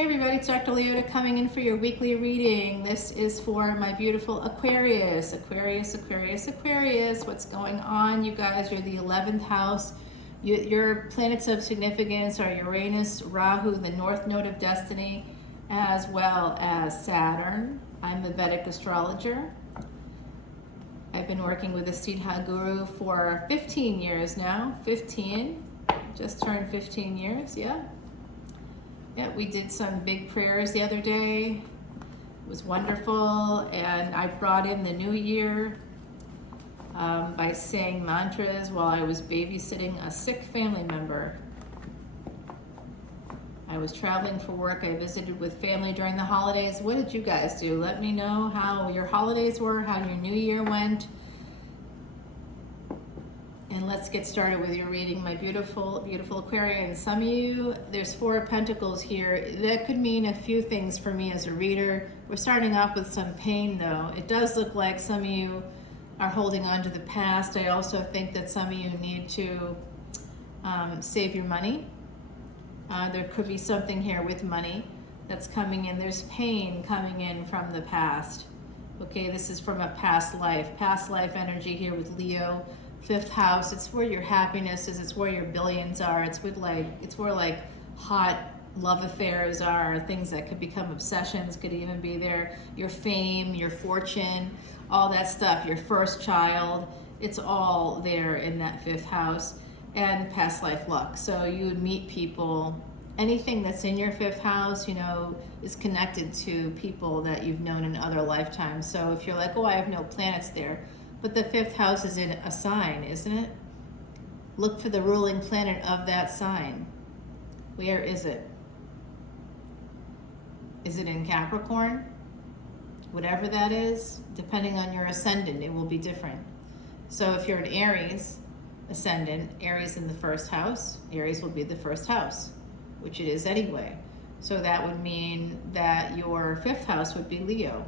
Hey everybody, it's Dr. Leona coming in for your weekly reading. This is for my beautiful Aquarius. Aquarius. What's going on? You guys, you're the 11th house. Your planets of significance are Uranus, Rahu, the North Node of Destiny, as well as Saturn. I'm the Vedic Astrologer. I've been working with the Siddha Guru for 15 years now. 15. Just turned 15 years, yeah. Yeah, we did some big prayers the other day. It was wonderful, and I brought in the new year by saying mantras while I was babysitting a sick family member. I was traveling for work. I visited with family during the holidays. What did you guys do? Let me know how your holidays were, how your new year went. And let's get started with your reading, my beautiful, beautiful Aquarian. Some of you, there's Four of Pentacles here. That could mean a few things for me as a reader. We're starting off with some pain, though. It does look like some of you are holding on to the past. I also think that some of you need to save your money. There could be something here with money that's coming in. There's pain coming in from the past. Okay, this is from a past life. Past life energy here with Leo. Fifth house, it's where your happiness is, it's where your billions are, it's where like hot love affairs are, things that could become obsessions could even be there, your fame, your fortune, all that stuff, your first child, it's all there in that fifth house, and past life luck. So you would meet people, anything that's in your fifth house, you know, is connected to people that you've known in other lifetimes. So if you're like, oh, I have no planets there, but the fifth house is in a sign, isn't it? Look for the ruling planet of that sign. Where is it? Is it in Capricorn? Whatever that is, depending on your ascendant, it will be different. So if you're an Aries ascendant, Aries in the first house, Aries will be the first house, which it is anyway. So that would mean that your fifth house would be Leo.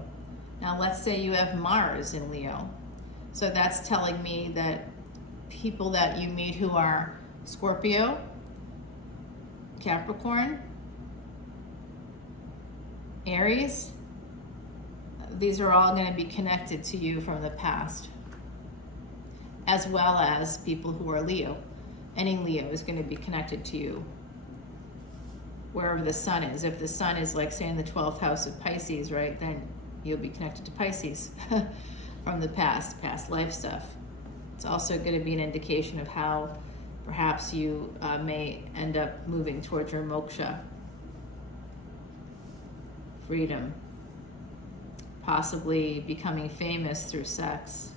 Now let's say you have Mars in Leo. So that's telling me that people that you meet who are Scorpio, Capricorn, Aries, these are all going to be connected to you from the past, as well as people who are Leo. Any Leo is going to be connected to you wherever the sun is. If the sun is, like, say, in the 12th house of Pisces, right, then you'll be connected to Pisces. From the past life stuff. It's also going to be an indication of how perhaps you may end up moving towards your moksha, freedom, possibly becoming famous through sex.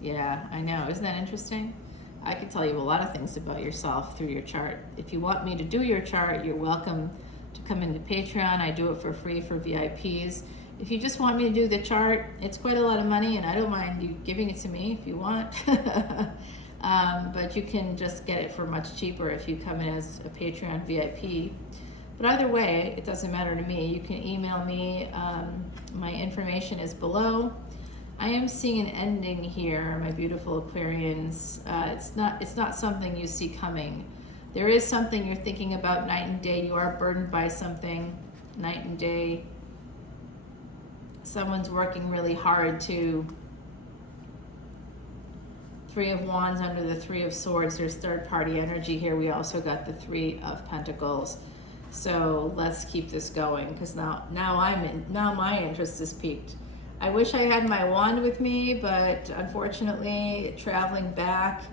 Yeah, I know. Isn't that interesting? I could tell you a lot of things about yourself through your chart. If you want me to do your chart, you're welcome to come into Patreon. I do it for free for VIPs. If you just want me to do the chart, it's quite a lot of money, and I don't mind you giving it to me if you want. But you can just get it for much cheaper if you come in as a Patreon VIP. But either way, it doesn't matter to me. You can email me. My information is below. I am seeing an ending here, my beautiful Aquarians. It's not something you see coming. There is something you're thinking about night and day. You are burdened by something night and day. Someone's working really hard to. Three of Wands under the Three of Swords. There's third party energy here. We also got the Three of Pentacles. So let's keep this going, because now my interest is piqued. I wish I had my wand with me, but unfortunately, traveling back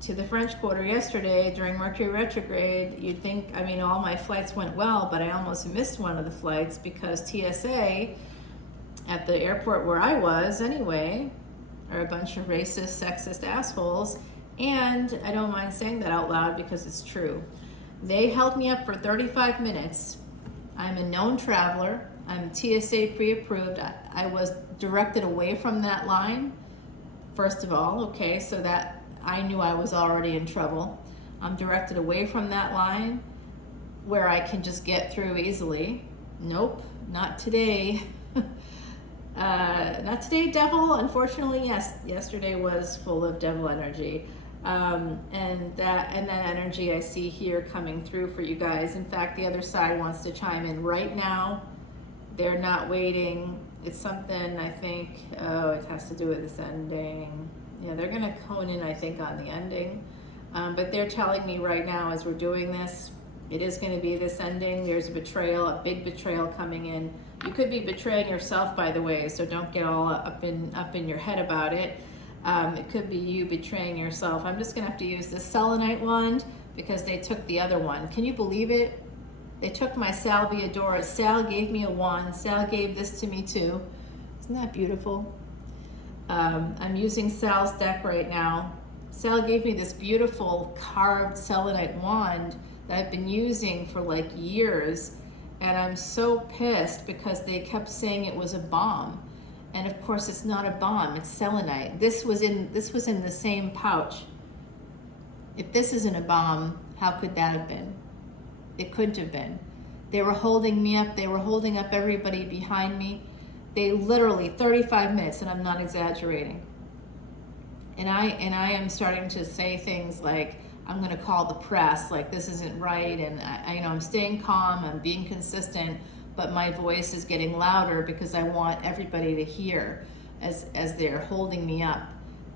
to the French Quarter yesterday during Mercury Retrograde, you'd think, I mean, all my flights went well, but I almost missed one of the flights because TSA at the airport where I was anyway are a bunch of racist, sexist assholes, and I don't mind saying that out loud because it's true. They held me up for 35 minutes. I'm a known traveler. I'm TSA pre-approved. I was directed away from that line, first of all, okay, so that I knew I was already in trouble. I'm directed away from that line where I can just get through easily. Nope, not today. Not today, devil. Unfortunately, yes, yesterday was full of devil energy. And that energy I see here coming through for you guys. In fact, the other side wants to chime in right now. They're not waiting. It's something, I think, oh, it has to do with this ending. Yeah, they're gonna hone in, I think, on the ending. But they're telling me right now as we're doing this, it is gonna be this ending. There's a betrayal, a big betrayal coming in. You could be betraying yourself, by the way, so don't get all up in your head about it. It could be you betraying yourself. I'm just gonna have to use this selenite wand because they took the other one. Can you believe it? They took my salviadora. Sal gave me a wand. Sal gave this to me too. Isn't that beautiful? I'm using Sal's deck right now. Sal gave me this beautiful carved selenite wand that I've been using for like years, and I'm so pissed because they kept saying it was a bomb. And of course it's not a bomb, it's selenite. This was in the same pouch. If this isn't a bomb, how could that have been? It couldn't have been. They were holding me up, they were holding up everybody behind me. They literally, 35 minutes, and I'm not exaggerating. And I am starting to say things like, I'm gonna call the press, like this isn't right, and I'm staying calm, I'm being consistent, but my voice is getting louder because I want everybody to hear as they're holding me up.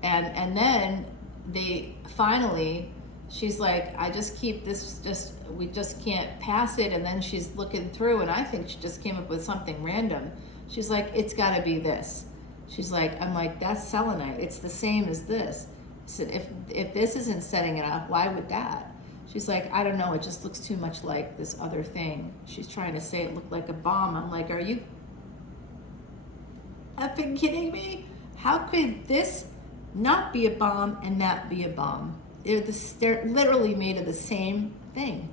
And then they finally, she's like, I just keep this, we just can't pass it. And then she's looking through, and I think she just came up with something random. She's like, it's gotta be this. She's like, I'm like, that's selenite, it's the same as this. I said, if this isn't setting it up, why would that? She's like, I don't know, it just looks too much like this other thing. She's trying to say it looked like a bomb. I'm like, are you effing kidding me? How could this not be a bomb and that be a bomb? They're literally made of the same thing.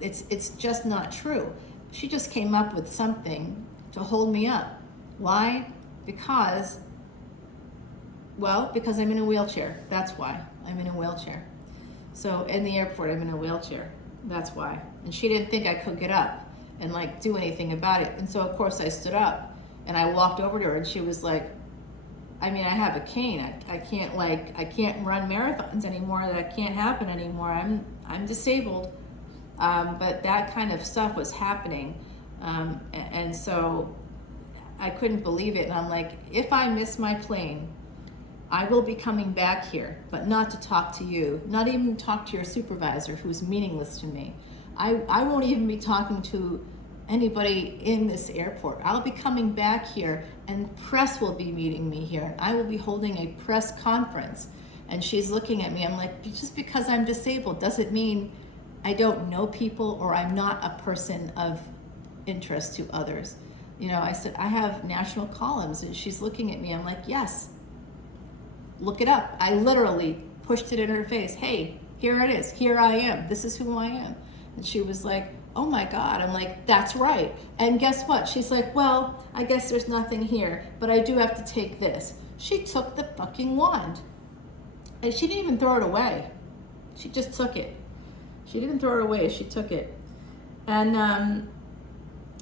It's just not true. She just came up with something to hold me up. Why? Because I'm in a wheelchair. That's why. I'm in a wheelchair. So in the airport, I'm in a wheelchair. That's why. And she didn't think I could get up and like do anything about it. And so of course I stood up and I walked over to her, and she was like, I mean, I have a cane. I can't run marathons anymore. That can't happen anymore. I'm disabled. But that kind of stuff was happening. And so I couldn't believe it. And I'm like, if I miss my plane, I will be coming back here, but not to talk to you, not even talk to your supervisor, who's meaningless to me. I won't even be talking to anybody in this airport. I'll be coming back here, and press will be meeting me here. I will be holding a press conference. And she's looking at me. I'm like, just because I'm disabled doesn't mean I don't know people or I'm not a person of interest to others. I said, I have national columns, and she's looking at me. I'm like, yes. Look it up. I literally pushed it in her face. Hey, here it is. Here I am. This is who I am. And she was like, oh my God. I'm like, that's right. And guess what? She's like, well, I guess there's nothing here, but I do have to take this. She took the fucking wand. And she didn't even throw it away. She just took it. She didn't throw it away. She took it.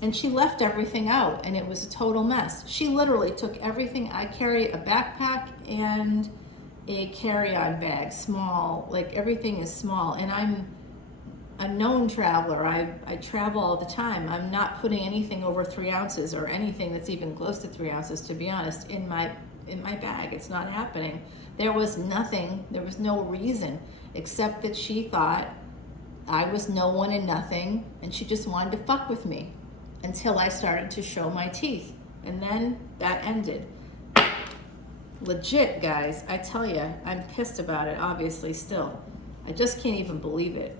And she left everything out, and it was a total mess. She literally took everything. I carry a backpack and a carry-on bag, small, like everything is small. And I'm a known traveler. I travel all the time. I'm not putting anything over 3 ounces or anything that's even close to 3 ounces, to be honest, in my bag. It's not happening. There was nothing, there was no reason, except that she thought I was no one and nothing, and she just wanted to fuck with me. Until I started to show my teeth. And then that ended. Legit, guys, I tell you, I'm pissed about it, obviously, still. I just can't even believe it.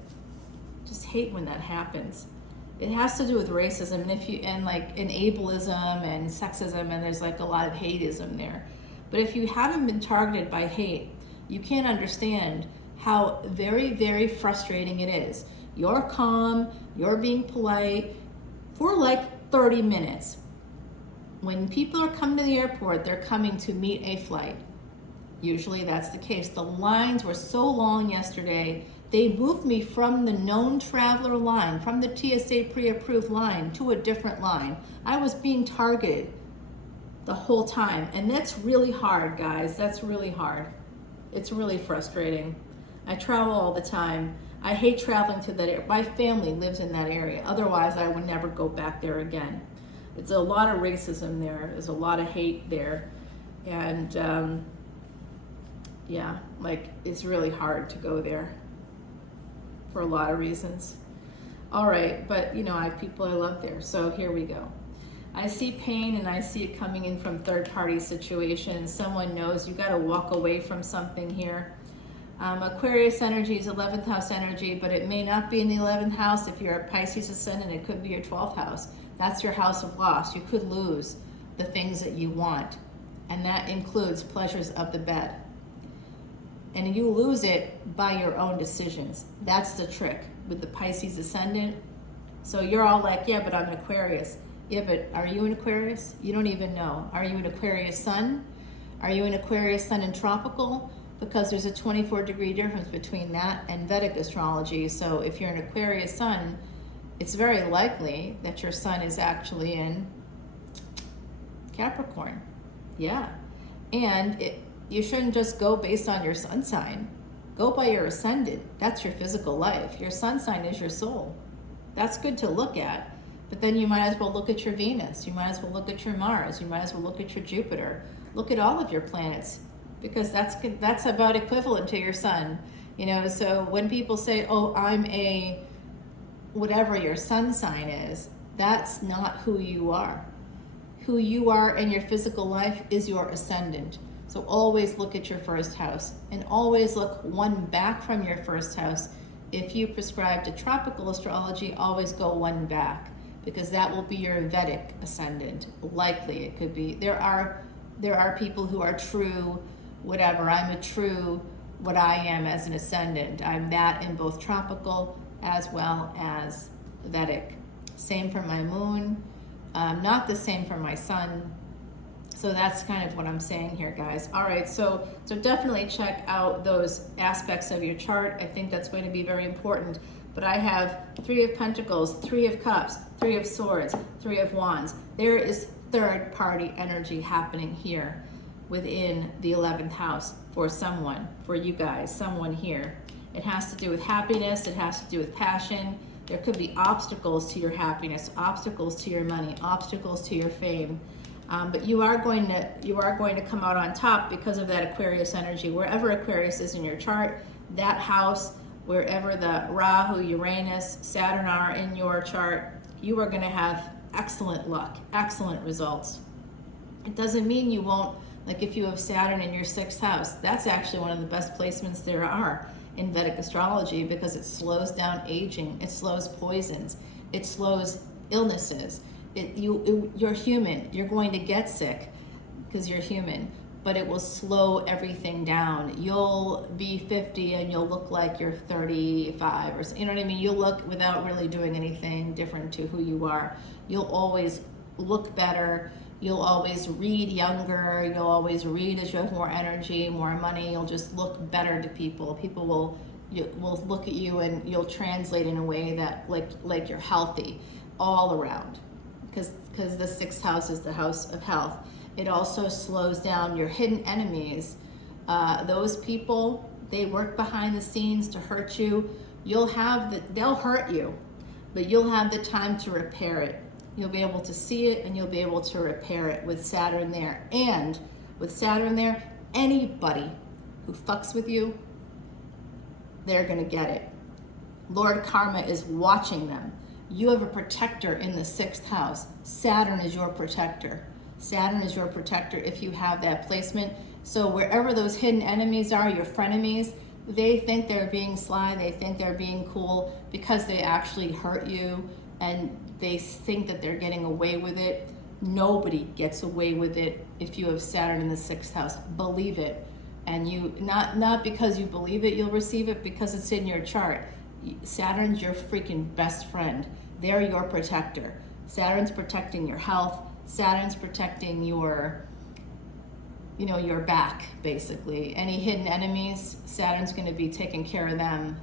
Just hate when that happens. It has to do with racism and ableism and sexism, and there's like a lot of hateism there. But if you haven't been targeted by hate, you can't understand how very, very frustrating it is. You're calm, you're being polite, for like 30 minutes. When people are coming to the airport, they're coming to meet a flight. Usually that's the case. The lines were so long yesterday, they moved me from the known traveler line, from the TSA pre-approved line, to a different line. I was being targeted the whole time, and that's really hard, guys. That's really hard. It's really frustrating. I travel all the time. I hate traveling to that area. My family lives in that area. Otherwise, I would never go back there again. It's a lot of racism there. There's a lot of hate there. And yeah, like it's really hard to go there for a lot of reasons. All right, but you know, I have people I love there. So here we go. I see pain and I see it coming in from third-party situations. Someone knows you got to walk away from something here. Aquarius energy is 11th house energy, but it may not be in the 11th house. If you're a Pisces ascendant, it could be your 12th house. That's your house of loss. You could lose the things that you want, and that includes pleasures of the bed. And you lose it by your own decisions. That's the trick with the Pisces ascendant. So you're all like, yeah, but I'm an Aquarius. Yeah, but are you an Aquarius? You don't even know. Are you an Aquarius sun? Are you an Aquarius sun in tropical? Because there's a 24-degree difference between that and Vedic astrology. So if you're an Aquarius sun, it's very likely that your sun is actually in Capricorn. Yeah. And you shouldn't just go based on your sun sign. Go by your ascendant. That's your physical life. Your sun sign is your soul. That's good to look at. But then you might as well look at your Venus. You might as well look at your Mars. You might as well look at your Jupiter. Look at all of your planets, because that's about equivalent to your sun. You know, so when people say, oh, I'm a whatever your sun sign is, that's not who you are. Who you are in your physical life is your ascendant. So always look at your first house, and always look one back from your first house. If you prescribe to tropical astrology, always go one back, because that will be your Vedic ascendant. Likely it could be. There are people who are true whatever. I'm a true what I am as an ascendant. I'm that in both tropical as well as Vedic. Same for my moon. Not the same for my sun. So that's kind of what I'm saying here, guys. All right, so definitely check out those aspects of your chart. I think that's going to be very important. But I have 3 of Pentacles, 3 of Cups, 3 of Swords, 3 of Wands. There is third-party energy happening here within the 11th house for someone, for you guys, someone here. It has to do with happiness. It has to do with passion. There could be obstacles to your happiness, obstacles to your money, obstacles to your fame. But you are going to come out on top because of that Aquarius energy. Wherever Aquarius is in your chart, that house, wherever the Rahu, Uranus, Saturn are in your chart, you are going to have excellent luck, excellent results. It doesn't mean you won't, like if you have Saturn in your 6th house, that's actually one of the best placements there are in Vedic astrology, because it slows down aging, it slows poisons, it slows illnesses. You're human. You're going to get sick because you're human, but it will slow everything down. You'll be 50 and you'll look like you're 35 or you know what I mean? You'll look without really doing anything different to who you are. You'll always look better. You'll always read younger. You'll always read as you have more energy, more money. You'll just look better to people. People will look at you and you'll translate in a way that like you're healthy all around. Because the 6th house is the house of health. It also slows down your hidden enemies. Those people, they work behind the scenes to hurt you. They'll hurt you, but you'll have the time to repair it. You'll be able to see it and you'll be able to repair it with Saturn there. And with Saturn there, anybody who fucks with you, they're gonna get it. Lord Karma is watching them. You have a protector in the 6th house. Saturn is your protector. Saturn is your protector if you have that placement. So wherever those hidden enemies are, your frenemies, they think they're being sly, they think they're being cool because they actually hurt you and they think that they're getting away with it. Nobody gets away with it if you have Saturn in the 6th house. Believe it. And you, not because you believe it, you'll receive it because it's in your chart. Saturn's your freaking best friend. They're your protector. Saturn's protecting your health. Saturn's protecting your back, basically. Any hidden enemies, Saturn's going to be taking care of them,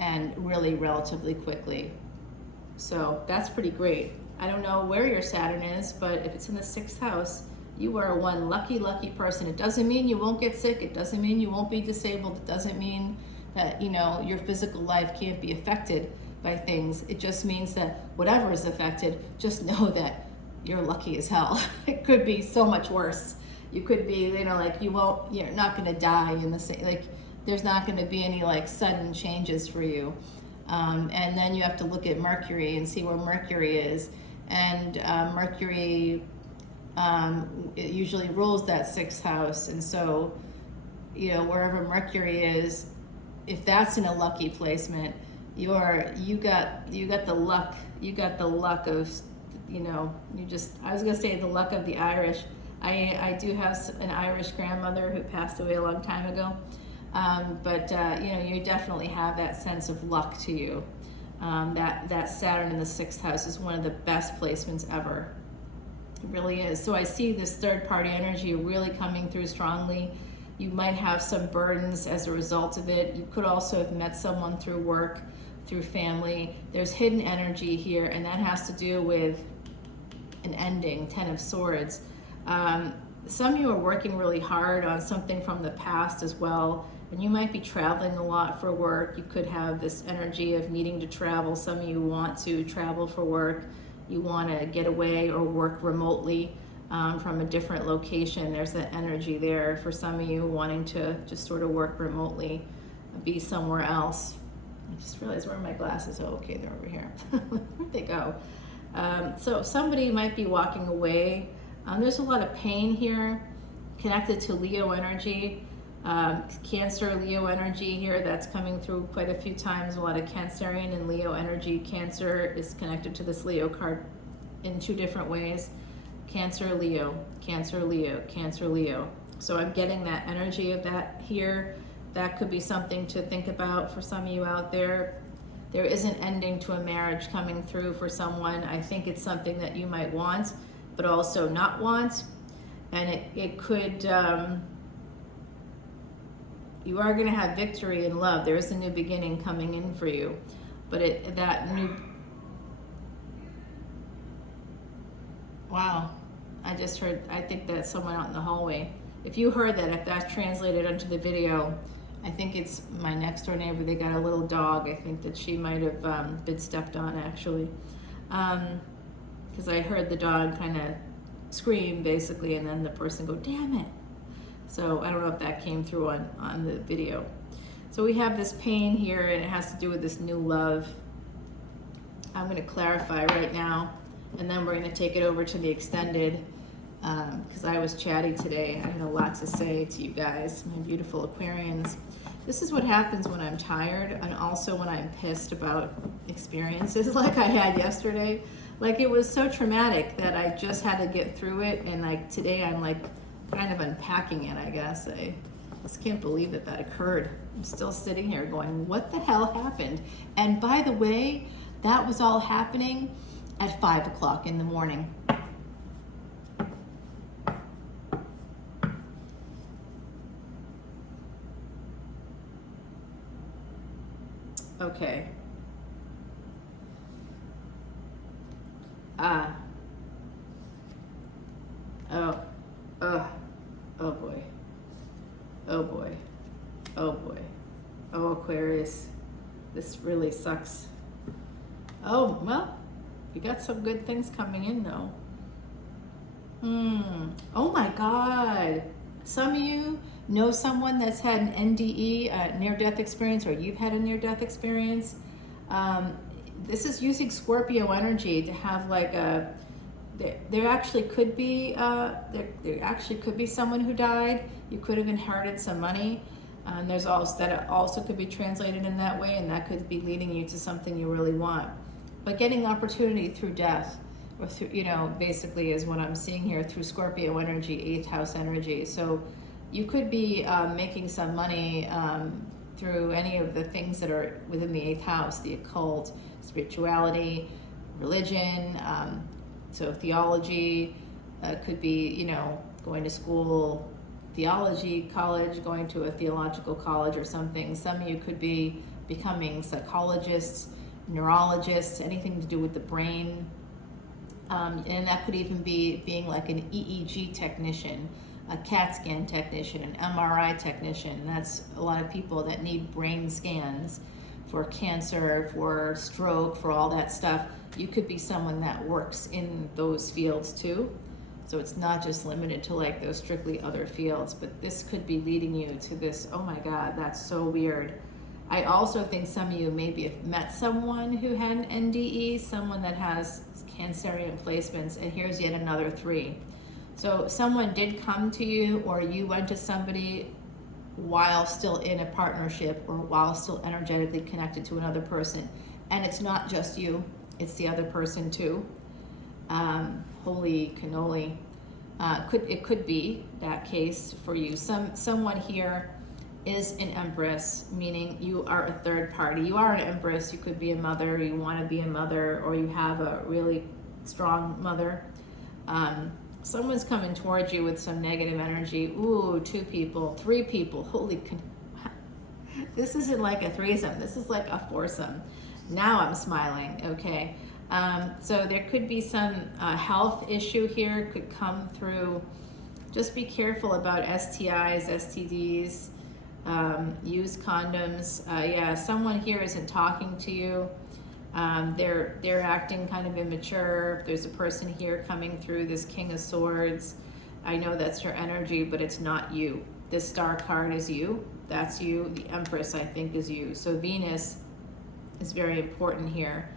and really relatively quickly. So that's pretty great. I don't know where your Saturn is, but if it's in the 6th house, You are one lucky, lucky person. It doesn't mean you won't get sick. It doesn't mean you won't be disabled. It doesn't mean that, you know, your physical life can't be affected by things. It just means that whatever is affected, just know that you're lucky as hell. It could be so much worse. You could be, you know, like you're not going to die in the same, like there's not going to be any like sudden changes for you. And then you have to look at Mercury and see where Mercury is. And Mercury it usually rules that 6th house. And so, you know, wherever Mercury is, if that's in a lucky placement, you got the luck. You got the luck of, you know, I was gonna say the luck of the Irish. I do have an Irish grandmother who passed away a long time ago. But you know, you definitely have that sense of luck to you. That Saturn in the 6th house is one of the best placements ever. It really is. So I see this third party energy really coming through strongly. You might have some burdens as a result of it. You could also have met someone through work, through family. There's hidden energy here, and that has to do with an ending, 10 of Swords. Some of you are working really hard on something from the past as well, and you might be traveling a lot for work. You could have this energy of needing to travel. Some of you want to travel for work. You want to get away or work remotely from a different location. There's that energy there for some of you wanting to just sort of work remotely, be somewhere else. I just realized where are my glasses? Oh, okay, they're over here. Where'd they go? So somebody might be walking away. There's a lot of pain here connected to Leo energy. Cancer, Leo energy here, that's coming through quite a few times. A lot of Cancerian and Leo energy. Cancer is connected to this Leo card in 2 different ways. Cancer, Leo, Cancer, Leo, Cancer, Leo. So I'm getting that energy of that here. That could be something to think about for some of you out there. There is an ending to a marriage coming through for someone. I think it's something that you might want, but also not want. And it could, you are going to have victory in love. There is a new beginning coming in for you. But wow, I just heard, I think that's someone out in the hallway. If you heard that, if that's translated onto the video, I think it's my next door neighbor. They got a little dog. I think that she might have been stepped on actually. Because I heard the dog kind of scream basically, and then the person go, damn it. So I don't know if that came through on the video. So we have this pain here, and it has to do with this new love. I'm going to clarify right now, and then we're going to take it over to the extended, because I was chatty today. I had a lot to say to you guys, my beautiful Aquarians. This is what happens when I'm tired, and also when I'm pissed about experiences like I had yesterday. Like, it was so traumatic that I just had to get through it, and like today I'm like kind of unpacking it, I guess. I just can't believe that occurred. I'm still sitting here going, what the hell happened? And by the way, that was all happening at 5 o'clock in the morning. Okay. Oh boy. Oh boy. Oh boy. Oh, Aquarius. This really sucks. Oh, well, you got some good things coming in though. Oh my God. Some of you know someone that's had an NDE, near-death experience, or you've had a near-death experience. This is using Scorpio energy to have like a, there actually could be someone who died. You could have inherited some money. There's also, that also could be translated in that way, and that could be leading you to something you really want. But getting opportunity through death, or through, you know, basically is what I'm seeing here through Scorpio energy, 8th house energy. So you could be making some money through any of the things that are within the 8th house, the occult, spirituality, religion, so theology, could be, you know, going to school, theology college, going to a theological college or something. Some of you could be becoming psychologists, neurologists, anything to do with the brain. And that could even be being like an EEG technician, a CAT scan technician, an MRI technician. That's a lot of people that need brain scans for cancer, for stroke, for all that stuff. You could be someone that works in those fields too. So it's not just limited to like those strictly other fields, but this could be leading you to this, oh my God, that's so weird. I also think some of you maybe have met someone who had an NDE, someone that has Cancerian placements, and here's yet another 3. So someone did come to you, or you went to somebody while still in a partnership or while still energetically connected to another person. And it's not just you, it's the other person too. Holy cannoli. It could be that case for you. Someone here is an empress, meaning you are a third party. You are an empress. You could be a mother, you want to be a mother, or you have a really strong mother. Someone's coming towards you with some negative energy. Ooh, 2 people, 3 people. Holy this isn't like a threesome. This is like a foursome. Now I'm smiling, okay? So there could be some health issue here, could come through. Just be careful about STIs, STDs, use condoms. Yeah, someone here isn't talking to you. They're acting kind of immature. There's a person here coming through, this King of Swords. I know that's your energy, but it's not you. This star card is you. That's you. The Empress, I think, is you. So Venus is very important here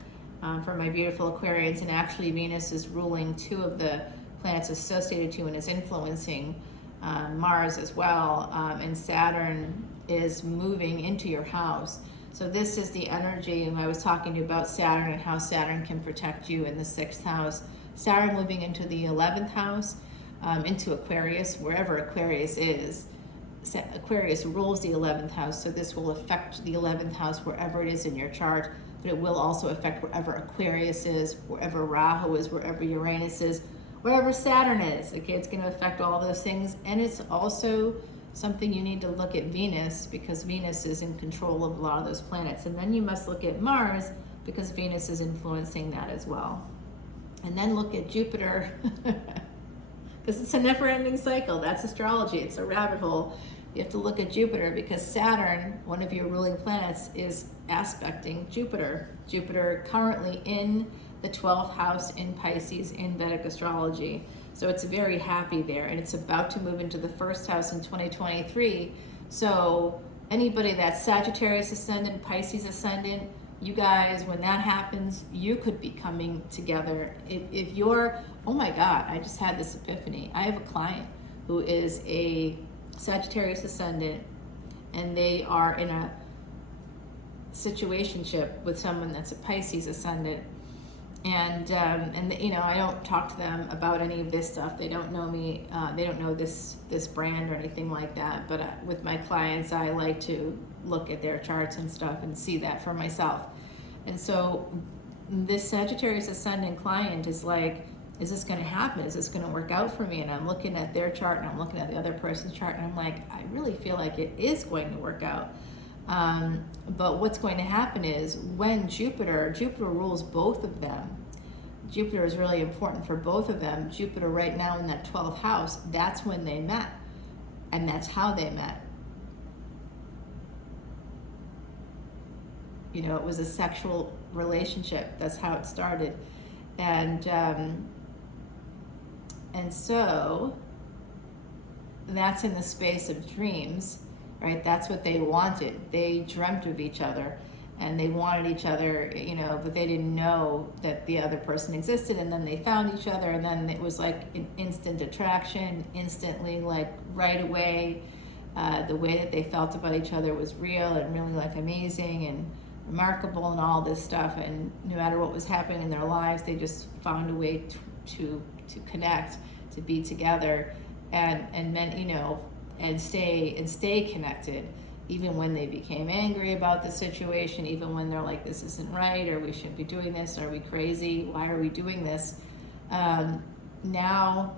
for my beautiful Aquarians. And actually, Venus is ruling 2 of the planets associated to and is influencing Mars as well. And Saturn is moving into your house. So this is the energy, and I was talking to you about Saturn and how Saturn can protect you in the 6th house. Saturn moving into the 11th house, into Aquarius, wherever Aquarius is. Aquarius rules the 11th house, so this will affect the 11th house wherever it is in your chart, but it will also affect wherever Aquarius is, wherever Rahu is, wherever Uranus is, wherever Saturn is. Okay, it's going to affect all those things, and it's also something you need to look at Venus, because Venus is in control of a lot of those planets. And then you must look at Mars, because Venus is influencing that as well. And then look at Jupiter, because it's a never-ending cycle. That's astrology. It's a rabbit hole. You have to look at Jupiter, because Saturn, one of your ruling planets, is aspecting Jupiter. Jupiter currently in the 12th house in Pisces in Vedic astrology. So it's very happy there, and it's about to move into the 1st house in 2023. So anybody that's Sagittarius ascendant, Pisces ascendant, you guys, when that happens, you could be coming together. If you're, oh my God, I just had this epiphany. I have a client who is a Sagittarius ascendant, and they are in a situationship with someone that's a Pisces ascendant. And you know, I don't talk to them about any of this stuff. They don't know me. They don't know this brand or anything like that. But with my clients, I like to look at their charts and stuff and see that for myself. And so this Sagittarius ascendant client is like, is this going to happen? Is this going to work out for me? And I'm looking at their chart, and I'm looking at the other person's chart, and I'm like, I really feel like it is going to work out. But what's going to happen is when Jupiter rules both of them. Jupiter is really important for both of them. Jupiter right now in that 12th house, that's when they met. And that's how they met. You know, it was a sexual relationship. That's how it started. And so that's in the space of dreams. Right, that's what they wanted. They dreamt of each other, and they wanted each other, you know, but they didn't know that the other person existed. And then they found each other, and then it was like an instant attraction, instantly, like right away. The way that they felt about each other was real and really like amazing and remarkable and all this stuff. And no matter what was happening in their lives, they just found a way to connect, to be together, and then, you know, and stay connected, even when they became angry about the situation, even when they're like, this isn't right, or we shouldn't be doing this, are we crazy, why are we doing this? Now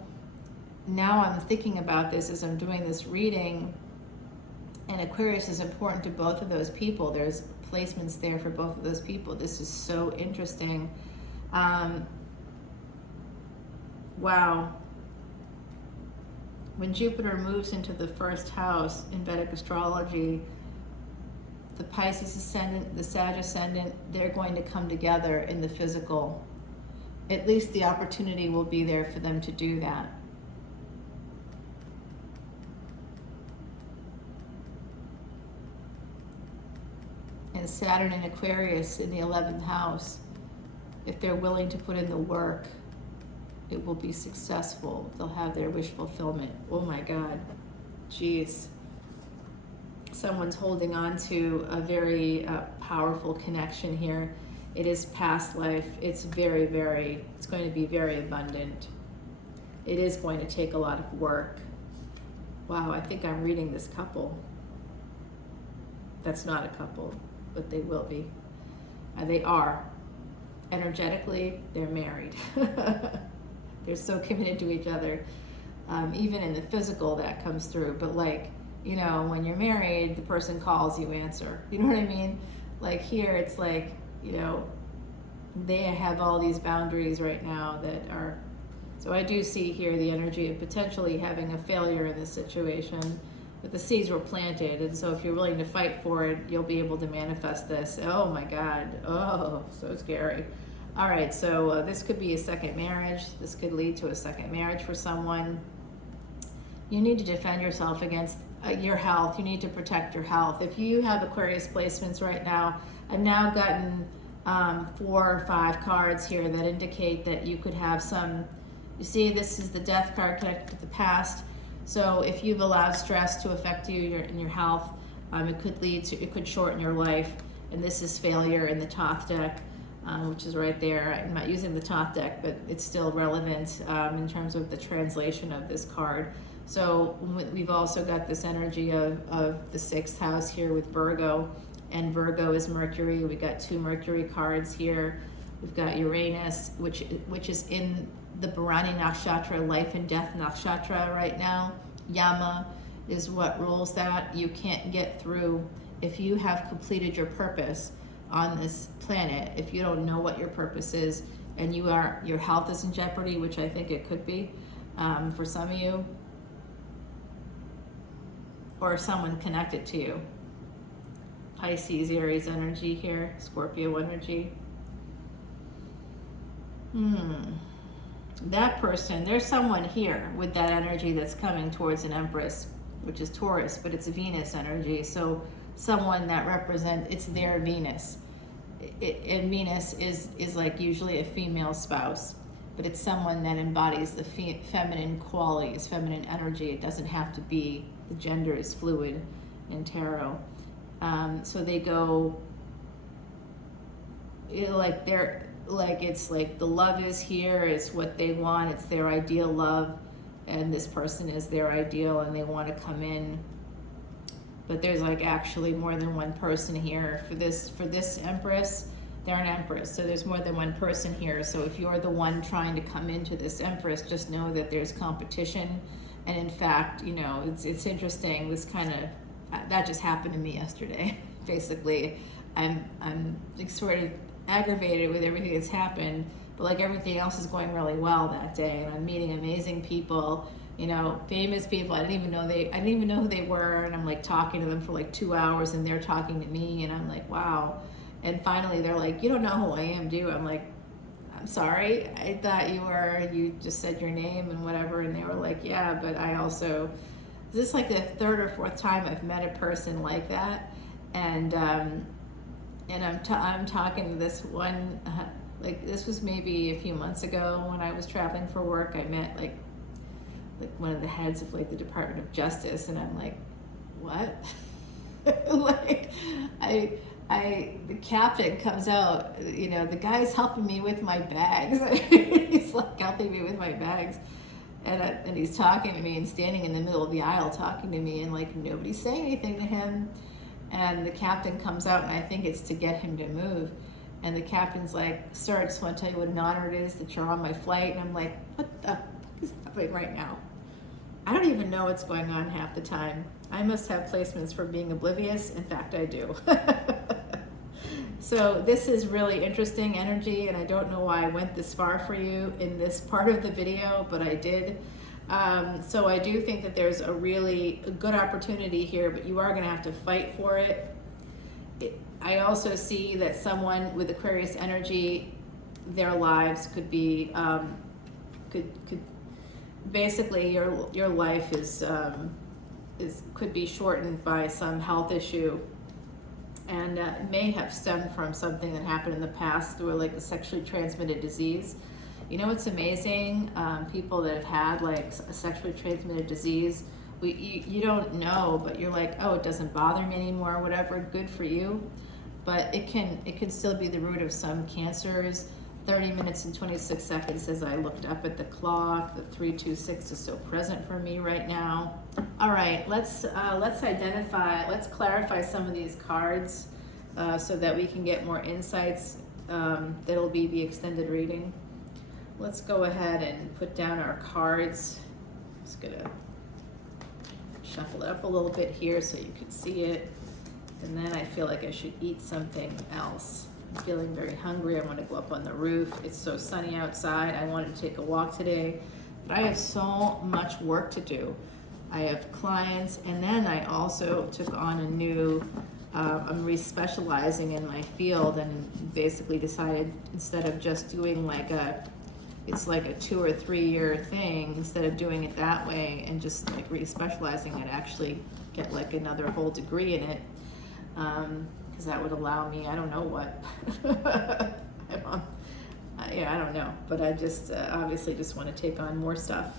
I'm thinking about this as I'm doing this reading, and Aquarius is important to both of those people. There's placements there for both of those people. This is so interesting. Wow. When Jupiter moves into the first house in Vedic astrology, the Pisces ascendant, the Sag ascendant, they're going to come together in the physical. At least the opportunity will be there for them to do that. And Saturn in Aquarius in the 11th house, if they're willing to put in the work, it will be successful. They'll have their wish fulfillment. Oh my God. Jeez. Someone's holding on to a very powerful connection here. It is past life. It's very, very, it's going to be very abundant. It is going to take a lot of work. Wow, I think I'm reading this couple. That's not a couple, but they will be. They are. Energetically, they're married. They're so committed to each other. Even in the physical, that comes through. But like, you know, when you're married, the person calls, you answer. You know what I mean? Like here, it's like, you know, they have all these boundaries right now that are, so I do see here the energy of potentially having a failure in this situation, but the seeds were planted, and so if you're willing to fight for it, you'll be able to manifest this. Oh my God, oh, so scary. All right, so this could be a second marriage. This could lead to a second marriage for someone. You need to defend yourself against your health. You need to protect your health. If you have Aquarius placements right now, I've now gotten 4 or 5 cards here that indicate that you could have some, you see this is the death card connected to the past. So if you've allowed stress to affect you in your health, it could lead to, it could shorten your life. And this is failure in the Thoth deck, which is right there. I'm not using the Thoth deck, but it's still relevant in terms of the translation of this card. So we've also got this energy of the 6th house here with Virgo, and Virgo is Mercury. We got 2 Mercury cards here. We've got Uranus, which is in the Bharani Nakshatra, life and death nakshatra right now. Yama is what rules that. You can't get through if you have completed your purpose on this planet. If you don't know what your purpose is, and your health is in jeopardy, which I think it could be for some of you, or someone connected to you. Pisces, Aries energy here, Scorpio energy. That person, there's someone here with that energy that's coming towards an Empress, which is Taurus, but it's a Venus energy. So someone that represents, it's their Venus. And Venus is like usually a female spouse, but it's someone that embodies the feminine qualities, feminine energy. It doesn't have to be, the gender is fluid in tarot. So they go, like they're, like it's like the love is here, it's what they want, it's their ideal love, and this person is their ideal and they want to come in. But there's like actually more than one person here. For this Empress, they're an Empress, so there's more than one person here. So if you're the one trying to come into this Empress, just know that there's competition. And in fact, you know, it's interesting, this kind of, that just happened to me yesterday. Basically, I'm sort of aggravated with everything that's happened, but like everything else is going really well that day, and I'm meeting amazing people, you know, famous people. I didn't even know who they were, and I'm like talking to them for like 2 hours, and they're talking to me, and I'm like, wow. And finally they're like, you don't know who I am, do you? I'm like, I'm sorry, I thought you just said your name and whatever. And they were like, yeah, but I also, this is like the 3rd or 4th time I've met a person like that. And I'm talking to this one, like this was maybe a few months ago when I was traveling for work. I met like one of the heads of like the Department of Justice, and I'm like, what? Like the captain comes out, you know, the guy's helping me with my bags. He's like helping me with my bags, and he's talking to me and standing in the middle of the aisle talking to me, and like nobody's saying anything to him. And the captain comes out, and I think it's to get him to move. And the captain's like, sir, I just want to tell you what an honor it is that you're on my flight. And I'm like, what the fuck is happening right now? I don't even know what's going on half the time. I must have placements for being oblivious. In fact, I do. So this is really interesting energy, and I don't know why I went this far for you in this part of the video, but I did. So I do think that there's a good opportunity here, but you are going to have to fight for it. I also see that someone with Aquarius energy, their lives could be, could basically your life could be shortened by some health issue, and it may have stemmed from something that happened in the past through like a sexually transmitted disease. You know what's amazing? People that have had like a sexually transmitted disease, you don't know, but you're like, oh, it doesn't bother me anymore, whatever, good for you. But it can still be the root of some cancers. 30 minutes and 26 seconds as I looked up at the clock. The 326 is so present for me right now. All right, let's clarify some of these cards so that we can get more insights. That'll be the extended reading. Let's go ahead and put down our cards. Just gonna shuffle it up a little bit here so you can see it. And then I feel like I should eat something else. I'm feeling very hungry. I want to go up on the roof. It's so sunny outside. I wanted to take a walk today, but I have so much work to do. I have clients, and then I also took on a new, I'm re-specializing in my field, and basically decided instead of just doing it's like a 2 or 3 year thing, instead of doing it that way and just like re-specializing, I'd actually get like another whole degree in it. Because that would allow me, I don't know what. I don't know, but I just obviously just want to take on more stuff.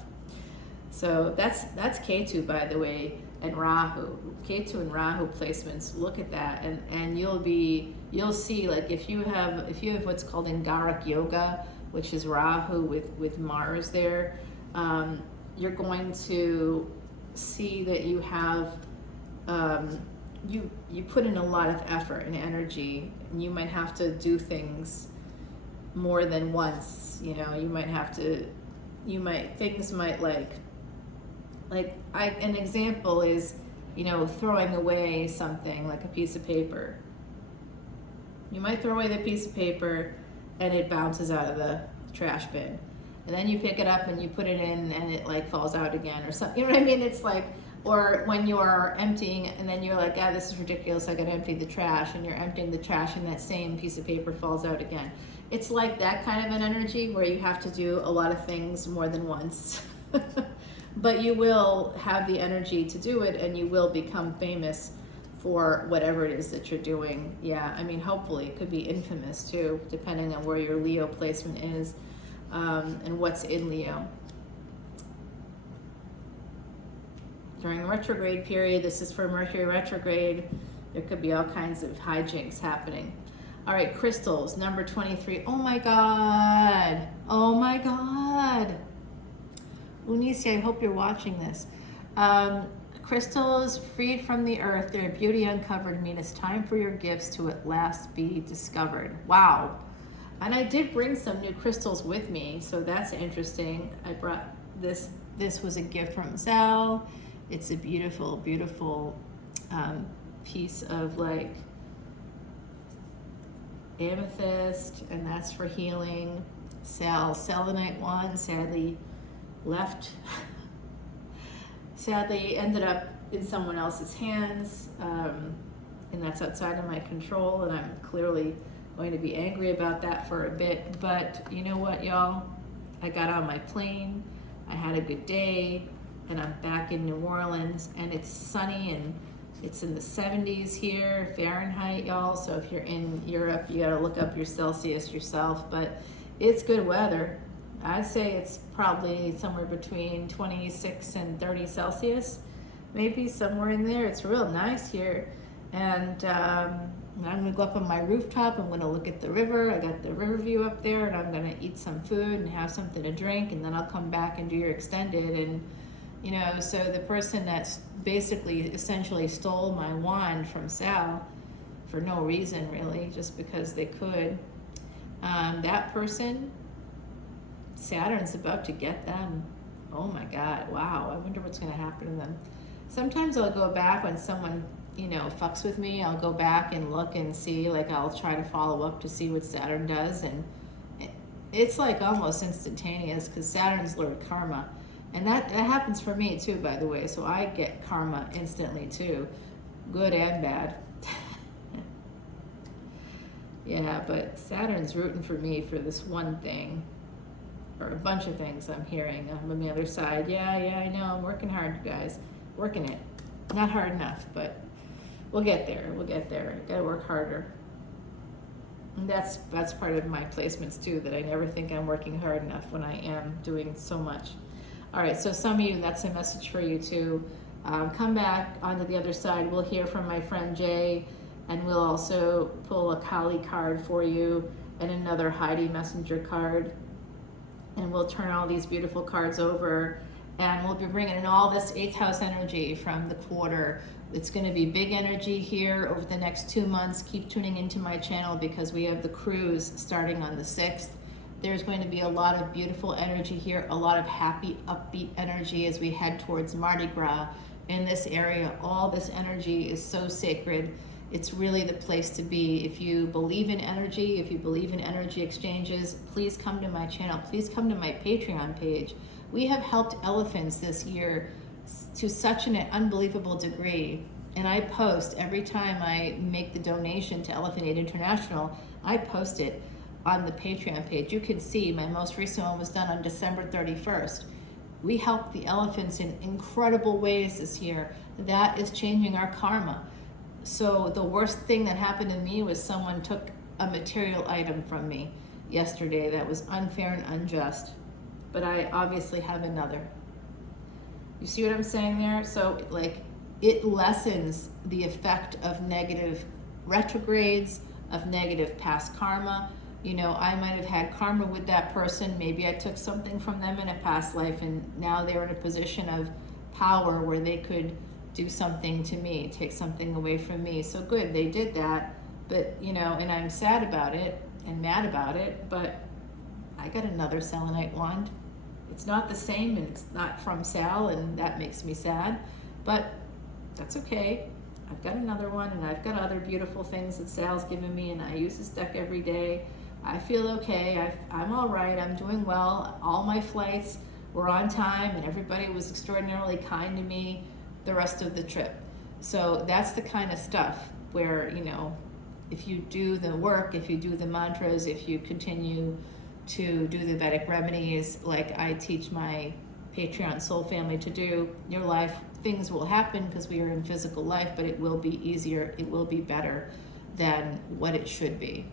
So that's Ketu, by the way, and Rahu. Ketu and Rahu placements. Look at that, and you'll see, like if you have what's called Angarak Yoga, which is Rahu with Mars there, you're going to see that you have. You put in a lot of effort and energy, and you might have to do things more than once. You know, things might an example is, you know, throwing away something like a piece of paper. You might throw away the piece of paper and it bounces out of the trash bin, and then you pick it up and you put it in and it like falls out again or something. You know what I mean? It's like, or when you are emptying and then you're like, this is ridiculous, I gotta empty the trash, and you're emptying the trash and that same piece of paper falls out again. It's like that kind of an energy where you have to do a lot of things more than once. But you will have the energy to do it, and you will become famous for whatever it is that you're doing. Yeah, I mean, hopefully it could be infamous too, depending on where your Leo placement is and what's in Leo. During the retrograde period, this is for Mercury retrograde, there could be all kinds of hijinks happening. All right, crystals, number 23. Oh my God. Oh my God. Unice, I hope you're watching this. Crystals freed from the earth, their beauty uncovered, mean it's time for your gifts to at last be discovered. Wow. And I did bring some new crystals with me, so that's interesting. I brought this. This was a gift from Zal. It's a beautiful, beautiful piece of like amethyst, and that's for healing. Selenite one sadly left. Sadly ended up in someone else's hands, and that's outside of my control, and I'm clearly going to be angry about that for a bit. But you know what, y'all? I got on my plane, I had a good day, and I'm back in New Orleans, and it's sunny, and it's in the 70s here, Fahrenheit, y'all. So if you're in Europe, you gotta look up your Celsius yourself, but it's good weather. I'd say it's probably somewhere between 26 and 30 Celsius, maybe somewhere in there. It's real nice here. And I'm gonna go up on my rooftop. I'm gonna look at the river. I got the river view up there, and I'm gonna eat some food and have something to drink, and then I'll come back and do your extended. And you know, so the person that's basically essentially stole my wand from Sal for no reason really, just because they could, that person, Saturn's about to get them. Oh my God, wow, I wonder what's gonna happen to them. Sometimes I'll go back when someone you know, fucks with me, I'll go back and look and see, like I'll try to follow up to see what Saturn does, and it's like almost instantaneous because Saturn's Lord Karma. And that happens for me too, by the way. So I get karma instantly too, good and bad. Yeah, but Saturn's rooting for me for this one thing, or a bunch of things I'm hearing. I'm on the other side. Yeah, I know. I'm working hard, you guys. Working it. Not hard enough, but we'll get there. We'll get there. Gotta work harder. And that's part of my placements too, that I never think I'm working hard enough when I am doing so much. All right, so some of you, that's a message for you too. Come back onto the other side. We'll hear from my friend Jay, and we'll also pull a Kali card for you and another Heidi Messenger card. And we'll turn all these beautiful cards over, and we'll be bringing in all this 8th house energy from the quarter. It's going to be big energy here over the next 2 months. Keep tuning into my channel because we have the cruise starting on the 6th. There's going to be a lot of beautiful energy here, a lot of happy, upbeat energy as we head towards Mardi Gras in this area. All this energy is so sacred. It's really the place to be. If you believe in energy, if you believe in energy exchanges, please come to my channel. Please come to my Patreon page. We have helped elephants this year to such an unbelievable degree. And I post every time I make the donation to Elephant Aid International, I post it on the Patreon page. You can see my most recent one was done on December 31st. We helped the elephants in incredible ways this year. That is changing our karma. So the worst thing that happened to me was someone took a material item from me yesterday that was unfair and unjust. But I obviously have another. You see what I'm saying there? So like it lessens the effect of negative retrogrades, of negative past karma. You know, I might have had karma with that person. Maybe I took something from them in a past life, and now they're in a position of power where they could do something to me, take something away from me. So good, they did that. But, you know, and I'm sad about it and mad about it, but I got another selenite wand. It's not the same, and it's not from Sal, and that makes me sad, but that's okay. I've got another one, and I've got other beautiful things that Sal's given me, and I use this deck every day. I feel okay. I'm all right. I'm doing well. All my flights were on time, and everybody was extraordinarily kind to me the rest of the trip. So that's the kind of stuff where, you know, if you do the work, if you do the mantras, if you continue to do the Vedic remedies like I teach my Patreon soul family to do, your life, things will happen because we are in physical life, but it will be easier, it will be better than what it should be.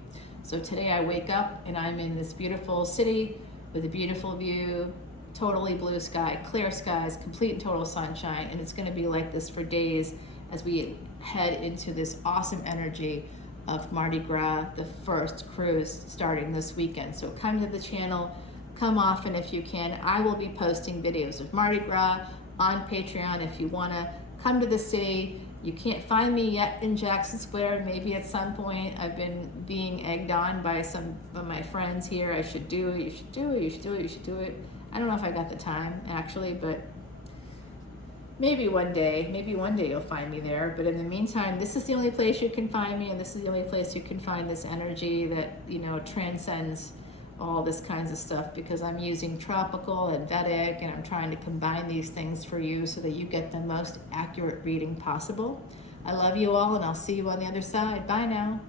So today I wake up and I'm in this beautiful city with a beautiful view, totally blue sky, clear skies, complete and total sunshine, and it's going to be like this for days as we head into this awesome energy of Mardi Gras, the first cruise starting this weekend. So come to the channel, come often if you can. I will be posting videos of Mardi Gras on Patreon if you want to come to the city. You can't find me yet in Jackson Square. Maybe at some point. I've been being egged on by some of my friends here. I should do it, you should do it, you should do it, you should do it. I don't know if I got the time actually, but maybe one day you'll find me there. But in the meantime, this is the only place you can find me, and this is the only place you can find this energy that, you know, transcends all this kinds of stuff, because I'm using tropical and Vedic, and I'm trying to combine these things for you so that you get the most accurate reading possible. I love you all, and I'll see you on the other side. Bye now.